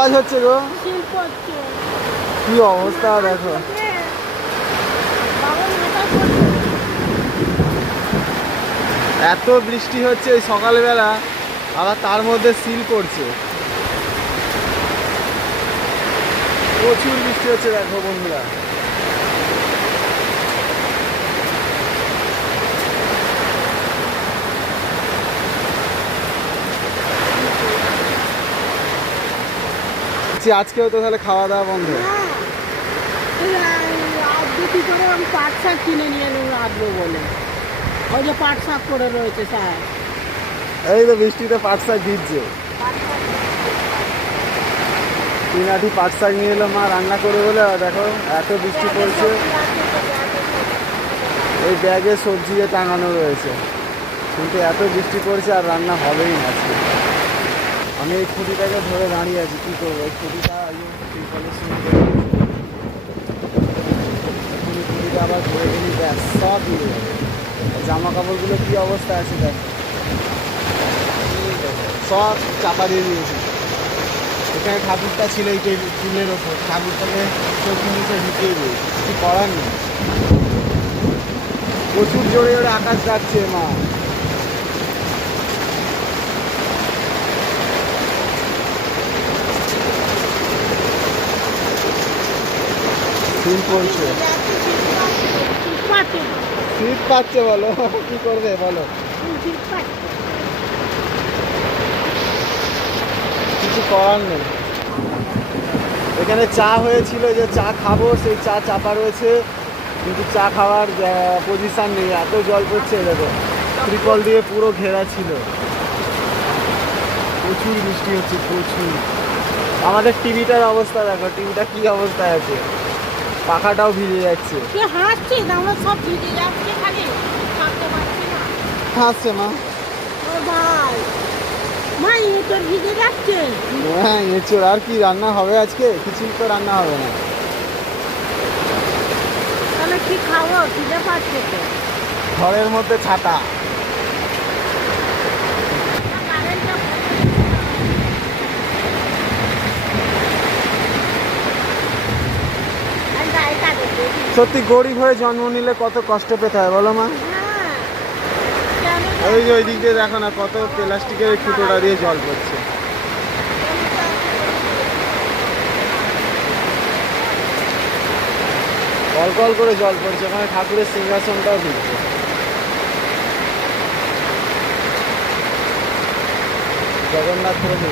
কাজ হচ্ছে গো, কি অবস্থা দেখো। এত বৃষ্টি হচ্ছে এই সকালবেলা, আবার তার মধ্যে সিল করছে, প্রচুর বৃষ্টি হচ্ছে দেখো বন্ধুরা। আজকেও তো তাহলে খাওয়া দাওয়া বন্ধ। আমি পাট শাক কিনে নিয়ে আসবো বলে, ওই যে পাট শাক করে রয়েছে স্যার। এই তো বৃষ্টিতে পাট শাক ভিজছে, 3 আঁটি পাট শাক নিয়ে এলো মা রান্না করে বলে। দেখো এত বৃষ্টি পড়ছে, এই ব্যাগে সবজি টাঙানো রয়েছে, কিন্তু এত বৃষ্টি পড়ছে আর রান্না হবেই না আজকে। আমি এই খুঁটিটাকে ধরে দাঁড়িয়ে আছি, কী করবো? এই খুঁটিটা খুঁটিটা আবার ধরে গেলি ব্যাস সব দিয়ে যাবে। জামা কাপড়গুলো কী অবস্থা আছে দেখো, সব চাপা দিয়ে দিয়েছি। এখানে ঠাকুরটা ছিল এই চুলের ওপর, ঠাকুরটাকে চোখ নিচে ঢুকিয়ে দিয়েছি, কিছু করার নেই। প্রচুর জোরে জোরে আকাশ ডাকছে মা। শীত পড়ছে, শীত পাচ্ছে বলো, কি করবে বলো, কিছু করার নেই। এখানে চা হয়েছিল, যে চা খাবো সেই চা চাপা রয়েছে, কিন্তু চা খাওয়ার পজিশন নেই, এত জল পড়ছে। দেখো ত্রিপল দিয়ে পুরো ঘেরা ছিল, প্রচুর বৃষ্টি হচ্ছে প্রচুর। আমাদের টিভিটার অবস্থা দেখো, টিভিটা কি অবস্থায় আছে, পাখাটাও ভিজে যাচ্ছে। হাসছে মা, হ্যাঁ এঁচড়। আর কি রান্না হবে আজকে? কিছুই তো রান্না হবে না। তাহলে কি খাবো? খিদে পাচ্ছে তো। ঘরের মধ্যে ছাতা, সত্যি গরিব হয়ে জন্ম নিলে কত কষ্ট পেতে হয় বলো মা। ওই যে ওই দিক দিয়ে দেখো না, কত প্লাস্টিকের ফুটোটা দিয়ে জল পড়ছে। কল কল করে জল পড়ছে, ওখানে ঠাকুরের সিংহাসনটাও ভিজছে। জগন্নাথ প্রভু।